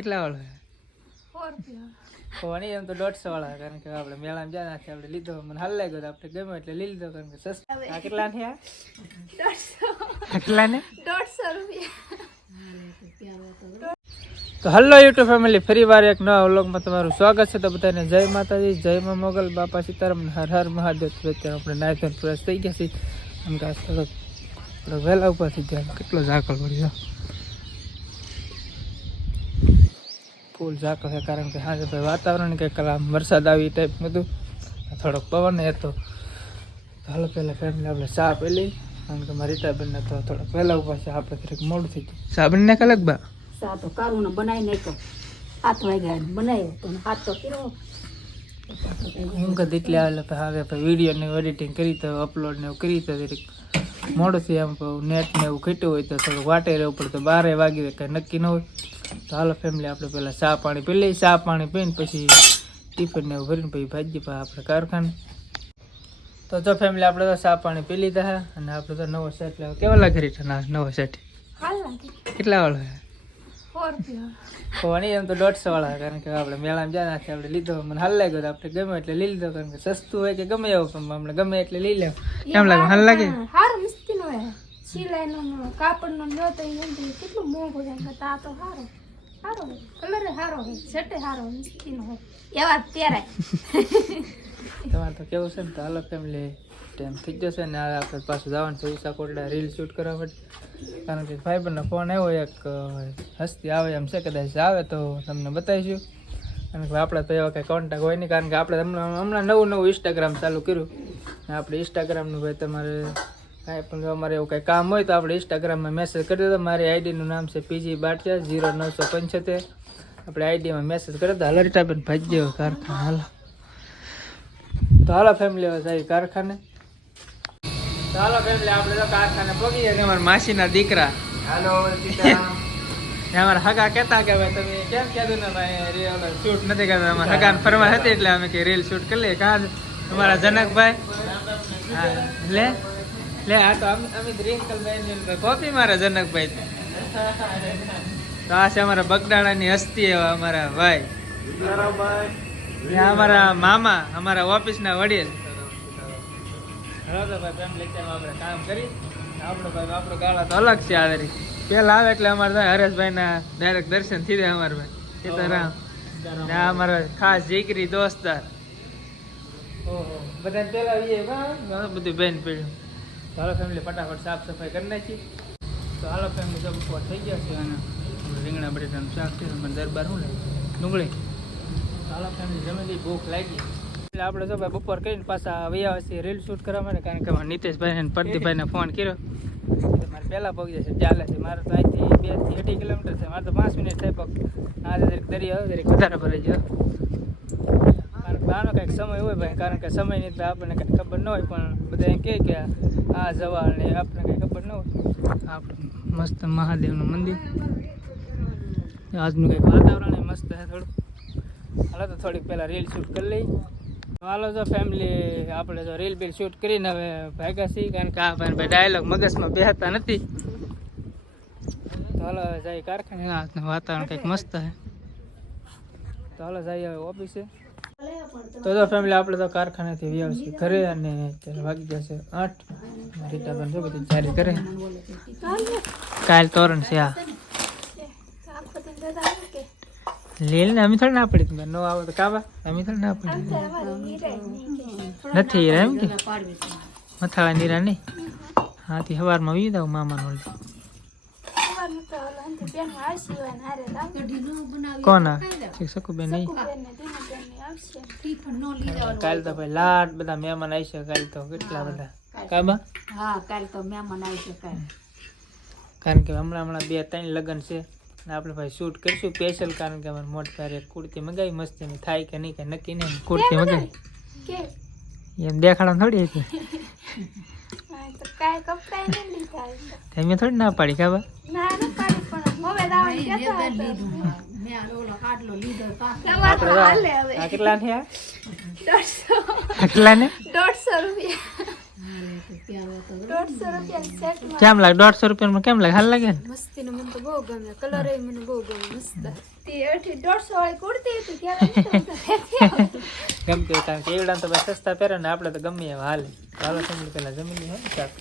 કેટલા વાળો કોની એમ તો 150 વાળા કારણ કે આપણે મેળામાં જાય નાખી આપણે લીધો મને હાલ લાગ્યો આપણે ગમે એટલે લઈ લીધો કારણ કે સસ્તા આ કેટલા ને 150 કેટલા ને 150 રૂપિયા તો હલો યુટ્યુબ ફેમિલી ફરી વાર એક નવા વ્લોગમાં તમારું સ્વાગત છે તો બધાને જય માતાજી જય મા મોગલ બાપા સીતારામ હર હર મહાદેવ અત્યારે આપણે નાયતન પ્રેસ થઈ ગયા છીએ આમ કે થોડોક વહેલા ઉપર થઈ ગયા કેટલો ઝાકળ પડ્યો ફૂલ ઝાકળ છે કારણ કે હા ભાઈ વાતાવરણ કંઈક આમ વરસાદ આવી ટાઈપ બધું થોડોક પવન હતો હાલો પહેલાં ફેમિલી આપણે ચા પી લઈ કારણ કે મારી રીટાબેનને તો થોડોક વહેલા ઉપર છે આપણે થોડીક મોડું થઈ ગયું ચા બનને કલાક બા સા તો કારું ને બનાવી નાખ્યો 7 વાગ્યા બનાવ્યો પણ 7 તો કર્યો હું કદી એટલે આવે હવે ભાઈ વિડીયોને એડિટિંગ કરી તો અપલોડ ને એવું કરી તો મોડું થઈ આમ નેટ ને એવું ઘટ્યું હોય તો થોડુંક વાટે રહેવું પડે તો 12 વાગી કંઈ નક્કી ન હોય તો હાલો ફેમિલી આપણે પહેલાં ચા પાણી પી લઈએ ચા પાણી પીને પછી ટિફિન ને એવું ભરીને પછી ભાજી આપણે કારખાને તો જો ફેમિલી આપણે તો ચા પાણી પી લીધા છે અને આપણે તો નવો સેટ લેવો કેવા લાગે રીટા નવો સેટ કેટલા વાળો છે કોની એમ તો 150 વાળા કારણ કે આપણે મેળામાં જાય નાખી આપણે લીધો મને હાલ લાગ્યો આપણે ગમે એટલે લઈ લીધો કારણ કે સસ્તું હોય કે ગમે એવું પણ આપણે ગમે એટલે લઈ લેવું કેમ લાગે હાલ લાગે હારો મસ્તીનો હે સિલાઈનો કાપડનો લ્યો તો એમ કેટલું મોંઘું છે આ તો હારો હારો કલર હારો હે સેટ હારો મસ્તીનો હે એવા પહેરાય તમારે તો કેવું છે ને તો હાલો ફેમિલી ટાઈમ થઈ જશે ને આપણે પાછું જવાનું છે ઉષાકોટડા રીલ શૂટ કરવા માટે કારણ કે ફાઈબરનો ફોન આવ્યો એક હસ્તી આવે એમ છે કદાચ આવે તો તમને બતાવીશું કારણ કે આપણે તો એવા કંઈ કોન્ટેક્ટ હોય નહીં કારણ કે આપણે હમણાં નવું ઇન્સ્ટાગ્રામ ચાલુ કર્યું ને આપણે ઇન્સ્ટાગ્રામનું ભાઈ તમારે કાંઈ પણ અમારે એવું કંઈ કામ હોય તો આપણે ઇન્સ્ટાગ્રામમાં મેસેજ કરી દો મારી આઈડીનું નામ છે પીજી બાટિયા 0975 આપણે આઈડીમાં મેસેજ કરી દો હાલો રીટાબેન ભાજી ગયો કારખાને હાલો તો હાલો ફેમિલી હવે જાય કારખાને ચાલો ફેમિલી આપણે તો કારખાને પગી ગયા અમારા માસીના દીકરા હાલો અમારા હગા કહેતા કે ભાઈ તમે કેમ કીધું ને ભાઈ રીલ શૂટ નથી કરતા અમારા હગાને ફરવા હતી એટલે અમે કે રીલ શૂટ કરી લઈએ કાં અમારા જનકભાઈ હા લે આ તો અમે રિંકલભાઈ કોપી મારા જનકભાઈ તો આ છે અમારા બગડાણાની હસ્તી અમારા ભાઈ અમારા મામા અમારા ઓફિસના વડીલ આપણે કામ કરી આપણો ગાળા તો અલગ છે આવે પેલા આવે એટલે અમારે હરેશભાઈના ડાયરેક્ટ દર્શન થઈ જાય અમારા ભાઈ સીતારામ ને અમારા ખાસ જીકરી દોસ્તાર ઓહો બધા પેલા બધું બેન પીડ્યું તો હાલો ફેમિલી ફટાફટ સાફ સફાઈ કરી નાખી તો હાલો ફેમિલી જો બપોર થઈ ગયા છે અને રીંગણા બટેટાનું શાક છે મને દરબાર શું લે ડુંગળી હાલો ફેમિલી જમી ભૂખ લાગી એટલે આપણે જો ભાઈ બપોર કરીને પાછા વૈયા છીએ રીલ શૂટ કરવા માટે કારણ કે મારા નીતેશભાઈ ને પ્રદીપભાઈને ફોન કર્યો મારે પહેલાં પગ છે ચાલે છે મારે તો અહીંથી 2 થી 8 કિલોમીટર છે મારે તો 5 મિનિટ થાય પગ આજે જરીક દરિયા જરીક વધારે ભરાઈ ગયો કારણ કે આનો કંઈક સમય હોય ભાઈ કારણ કે સમયની તો આપણને કંઈ ખબર ન હોય પણ બધા એમ કહે કે આ જવા ને આપણને કંઈ ખબર ન હોય આપણે મસ્ત મહાદેવનું મંદિર આજનું કંઈક વાતાવરણ મસ્ત છે થોડું હાલો તો થોડીક પહેલાં રીલ શૂટ કરી લઈ હાલો જો ફેમિલી આપણે જો રીલ બીલ શૂટ કરીને હવે ભાગ્યા છીએ કારણ કે આ ભાઈ ડાયલોગ મગજમાં બેહતા નથી તો હાલો હવે જાય કારખાને વાતાવરણ કંઈક મસ્ત છે તો હાલો જઈએ હવે ઓફિસે તો જો ફેમિલી આપણે તો કારખાનેથી વ્યાવ છીએ ઘરે અને અત્યારે વાગી ગયા છે 8 રીટાબેન જો બધી જારી કરે કાલ તોરણ છે આ લીલ ને અમે થોડી ના પડી તમે નો આવો તો કાબા અમે થોડી ના પડી નથી એમ કે મથાળા નીરા નહીં હાથી સવારમાં વી દઉં મામાનો કોના શકુબેન નહીં કાલ તો ભાઈ લાડ બધા મહેમાન આવી છે કાલ તો કેટલા બધા કાબા હા કાલ તો મહેમાન આવી છે કારણ કે હમણાં 2-3 લગ્ન છે આપણે ભાઈ શૂટ કરીશું સ્પેશિયલ કારણ કે અમારે મોટી ભાઈ એક કુર્તી મંગાવી મસ્તીની થાય કે નહીં કે નક્કી નહીં કુર્તી મંગાવી એમ દેખાડવા થોડી હતી તમે થોડી ના પાડી કાબા કેટલા ને 150 રૂપિયા ₹150 સેટમાં કેમ લાગે 150 રૂપિયામાં કેમ લાગે? હાલ લાગે ને? મસ્તીનો મને તો બહુ ગમે, કલર એ મને બહુ ગમે, મસ્ત. તે 150 વાળી કુર્તી હતી ત્યારે ગમતી હોય કારણ કે એવડા તો ભાઈ સસ્તા પહેરે ને આપણે તો ગમે એવા હાલે. હાલો ફેમિલી પેલા જમીન હોય ને શાક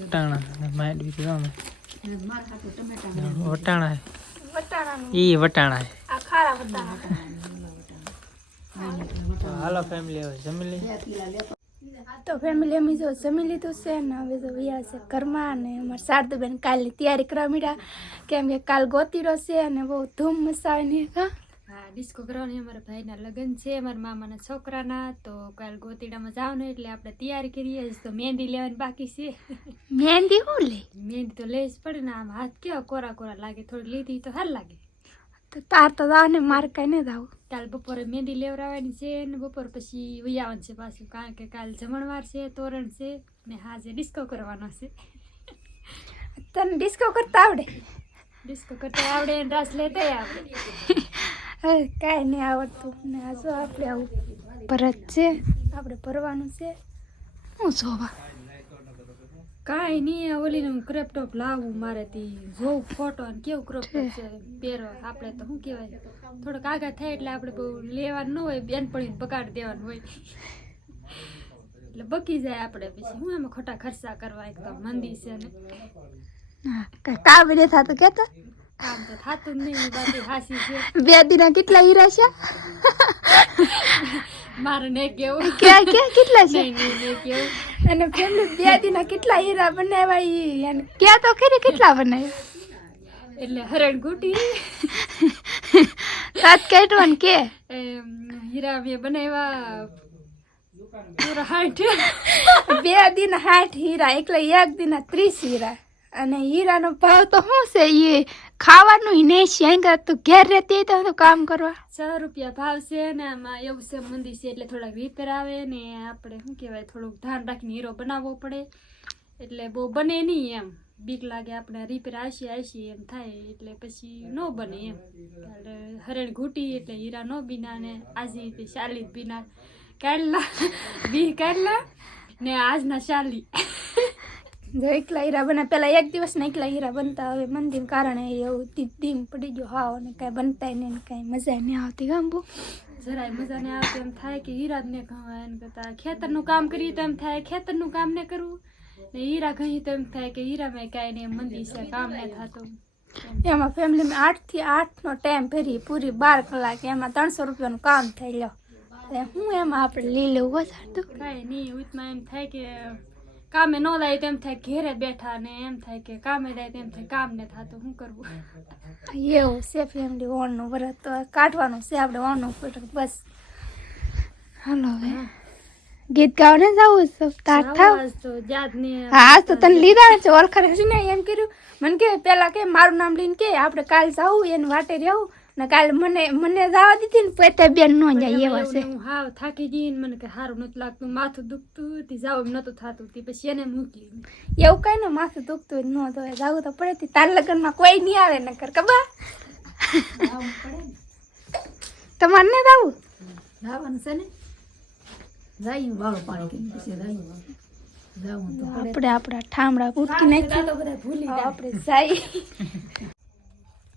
વટાણા અને માંડ બી ગમે વટાણા વટાણાનું ઈ વટાણા આ ખારા વટાણા. તો હાલો ફેમિલી હવે જમી લઈએ. તો ફેમિલી અમે જો જમી લીધું છે ને હવે તો વ્યા છે ઘરમાં અને અમારા શારદુબેન કાલની તૈયારી કરવા માંડ્યા કેમ કે કાલ ગોતીડો છે અને બહુ ધૂમ મચાવીને હા, ડિસ્કો કરવાની અમારા ભાઈના લગ્ન છે, અમારા મામાના છોકરાના, તો કાલ ગોતીડામાં જવાનું એટલે આપણે તૈયારી કરીએ. હજી તો મહેંદી લેવાની બાકી છે. મહેંદી હું લે મહેંદી તો લેવી જ પડે ને, આમ હાથ કેવા કોરા કોરા લાગે, થોડી લીધી તો સારું લાગે. તો તાર તો જાવ ને મારે કઈ નહીં જાવ. કાલ બપોરે મહેંદી લેવડાવવાની છે ને બપોર પછી વૈયાવાનું છે પાછું, કારણ કે કાલ જમણવાર છે, તોરણ છે ને હાજે ડિસ્કો કરવાનો છે. તને ડિસ્કો કરતા આવડે? ડિસ્કો કરતા આવડે ને રાસ લેતા આવડે. હવે કાંઈ નહીં આવડતું ને આ જો આપણે આવું ભરત છે, આપણે ભરવાનું છે. હું જોવા કાંઈ નહીં, ઓલીને હું ક્રેપ ટોપ લાવું મારેથી જોઉં ફોટો અને કેવું ક્રેપ ટોપ છે પહેરવા. આપણે તો શું કહેવાય થોડોક આગળ થાય એટલે આપણે બહુ લેવાનું ન હોય, બેનપણીને બગાડી દેવાનું હોય એટલે બકી જાય આપણે. પછી હું એમાં ખોટા ખર્ચા કરવા, એક તો મંદી છે ને હા કાંઈ કામ નહીં થતું કેતા કામ તો થતું જ નહીં. બાકી હાસી છે 2 દિના કેટલા હીરા છે? મારે ને કેવું ક્યાં ક્યાં કેટલા છે? નહીં નહીં નહીં કેવું. અને ફેમિલી 2 દિના કેટલા હીરા બનાવ્યા ઈ અને ક્યાં તો ખરી કેટલા બનાવ્યા? એટલે હરણ ગુટી સાત કાઢવાનું કે હીરા મેં બનાવ્યા પૂરા 60. 2 દિન 60 હીરા, એટલે 1 દિન 30 હીરા. અને હીરાનો ભાવ તો શું છે? એ ખાવાનું નહીં છે, અહીં તો ઘેર રહેતી તો હું કામ કરવા ₹6 ભાવ છે ને આમાં એવું છે મંદી છે એટલે થોડાક રિપેર આવે ને આપણે શું કહેવાય થોડુંક ધ્યાન રાખીને હીરો બનાવવો પડે એટલે બહુ બને નહીં એમ. બીક લાગે આપણે રિપેર આવશે એમ થાય એટલે પછી ન બને એમ. એટલે હરણ ઘૂટી એટલે હીરા ન બીના ને આજે 40 બીના કાઢલા બી કાઢલા ને આજના 40. જો એકલા હીરા બને પેલા 1 દિવસના એકલા હીરા બનતા, હવે મંદિર કારણે એવું દીમ પડી ગયો હાવ અને કાંઈ બનતા નહીં ને કાંઈ મજા નહીં આવતી. ગામબુ જરાય મજા નહીં આવતી, એમ થાય કે હીરા જ ને ખવાય એમ કરતા ખેતરનું કામ કરીએ તો એમ થાય ખેતરનું કામ ને કરવું ને હીરા ગઈ તો એમ થાય કે હીરામાં કાંઈ નહીં મંદી છે કામ નહીં થતું. એમાં ફેમિલીમાં 8 થી 8નો ટાઈમ ભરી પૂરી 12 કલાક, એમાં 300 રૂપિયાનું કામ થઈ લ્યો. હું એમાં આપણે લઈ લેવું વધારતું કાંઈ નહીં ઉતમાં એમ થાય કે કામે ન લાય તો એમ થાય ઘેરે બેઠા ને એમ થાય કે કામે જાય તો એમ થાય કામ ને થતું શું કરવું. એવું છે ફેમિલી. ઓણનું વ્રત તો કાઢવાનું છે આપણે, ઓણનું બસ. હાલો હવે ગીત ગાવાને જવું છે તાર થાવ. આવાજ તો યાદ નહીં. હા આજ તો તને લીધા છે ઓળખા હસીને એમ કર્યું મને કે પેલા કે મારું નામ લઈને કે આપણે કાલ જાવું એને વાટે રહેવું ને કાલ મને જવા દીધી ને પોતે બેન ન જાય એવા છે. હું હાવ થાકી ગઈ ને મને કે સારું નથી લાગતું, માથું દુખતું તે જાવ એમ નતું થતું તે પછી એને મૂકી. એવું કઈ ને માથું દુખતું ન તો જવું તો પડે. તાર લગ્નમાં કોઈ નહીં આવે નકર કબા તમારે ને જવું જવાનું છે ને જાય વાળો પાણી પછી જવું તો આપણે આપણા ઠામડા પૂટકી નાખી બધા ભૂલી આપણે જાય.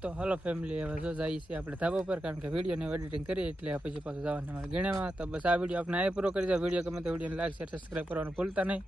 તો હલો ફેમિલી હવે જો જઈએ છીએ આપણે ધાબા પર કારણ કે વિડીયોને એડિટિંગ કરીએ એટલે પછી પાછું જવાનું અમારે ગણ્યામાં. તો બસ આ વિડીયો આપણે આ પૂરો કરી દો. વિડીયો ગમે તો વિડીયોને લાઈક શેર સબસ્ક્રાઈબ કરવાનું ભૂલતા નહીં.